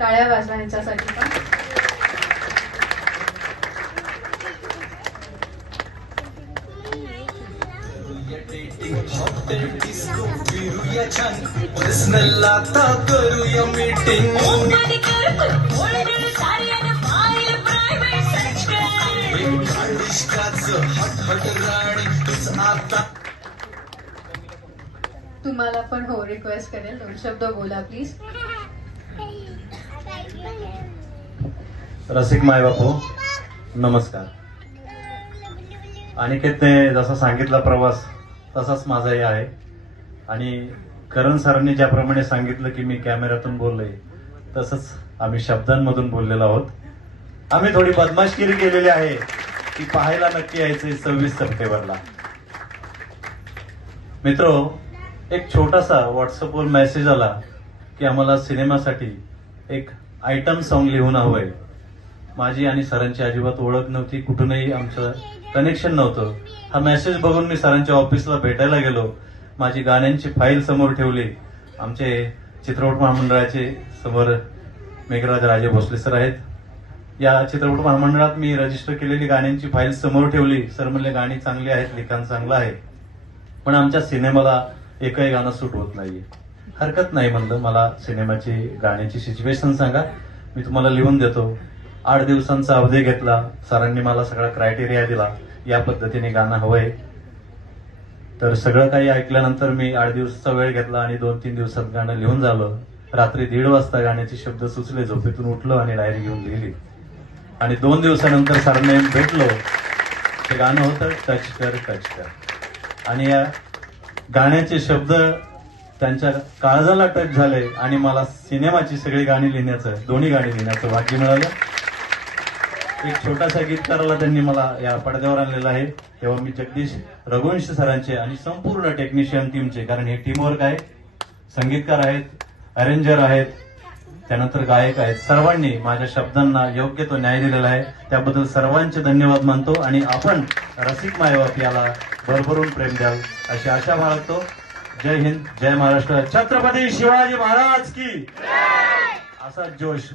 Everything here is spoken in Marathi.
टाळ्या वाजवा यांच्यासाठी पण. पर्सनल आता करूया मीटिंग. तुम्हाला पण हो रिक्वेस्ट करेल, 2 शब्द बोला प्लीज. रसिक मायबापू नमस्कार. अनिकेतने जसा सांगितला प्रवास तसाच माझाही आहे. आणि करण सरांनी ज्याप्रमाणे सांगितलं की मी कॅमेऱ्यातून बोललोय तसंच आम्ही शब्दांमधून बोललेलो आहोत. आम्ही थोडी बदमाशगिरी केलेली आहे की पाहायला नक्की यायचंय 26 सप्टेंबरला. मित्रो, एक छोटासा व्हॉट्सअपवर मेसेज आला की आम्हाला सिनेमासाठी एक आयटम सॉन्ग लिहून हवंय. माझी आणि सरांची अजिबात ओळख नव्हती, कुठूनही आमचं कनेक्शन नव्हतं. हा मेसेज बघून मी सरांच्या ऑफिसला भेटायला गेलो. माझी गाण्यांची फाईल समोर ठेवली. आमचे चित्रपट महामंडळाचे समोर मेघराज राजे भोसले सर आहेत. या चित्रपट महामंडळात मी रजिस्टर केलेली गाण्यांची फाईल समोर ठेवली. सर म्हणले गाणी चांगली आहेत, लिखाण चांगलं आहे, पण आमच्या सिनेमाला एकही गाणं सूट होत नाहीये. हरकत नाही म्हणलं, मला सिनेमाची गाण्याची सिच्युएशन सांगा, मी तुम्हाला लिहून देतो. 8 दिवसांचा अवधी घेतला. सरांनी मला सगळा क्रायटेरिया दिला, या पद्धतीने गाणं हवंय. तर सगळं काही ऐकल्यानंतर मी 8 दिवसाचा वेळ घेतला आणि 2-3 दिवसात गाणं लिहून झालं. रात्री 1:30 वाजता गाण्याचे शब्द सुचले, झोपेतून उठलो आणि डायरी घेऊन लिहिली. आणि 2 दिवसानंतर सरांना भेटलो. ते गाणं होतं टच कर टच कर. आणि या गाण्याचे शब्द त्यांच्या काळजाला टच झाले आणि मला सिनेमाची सगळी गाणी लिहिण्याचं, दोन्ही गाणी लिहिण्याचं भाग्य मिळालं. एक छोटासा गीतकाराला त्यांनी मला या पडद्यावर आणलेला आहे. तेव्हा मी जगदीश रघुवंशी सरांचे आणि संपूर्ण टेक्निशियन टीमचे, कारण हे टीमवर्क आहे, संगीतकार आहेत, अरेंजर आहेत, त्यानंतर गायक आहेत, सर्वांनी माझ्या शब्दांना योग्य तो न्याय दिलेला आहे. त्याबद्दल सर्वांचे धन्यवाद मानतो. आणि आपण रसिक मायबाप याला भरभरून प्रेम द्याल अशी आशा बाळगतो. जय हिंद, जय महाराष्ट्र, छत्रपती शिवाजी महाराज की. असा जोश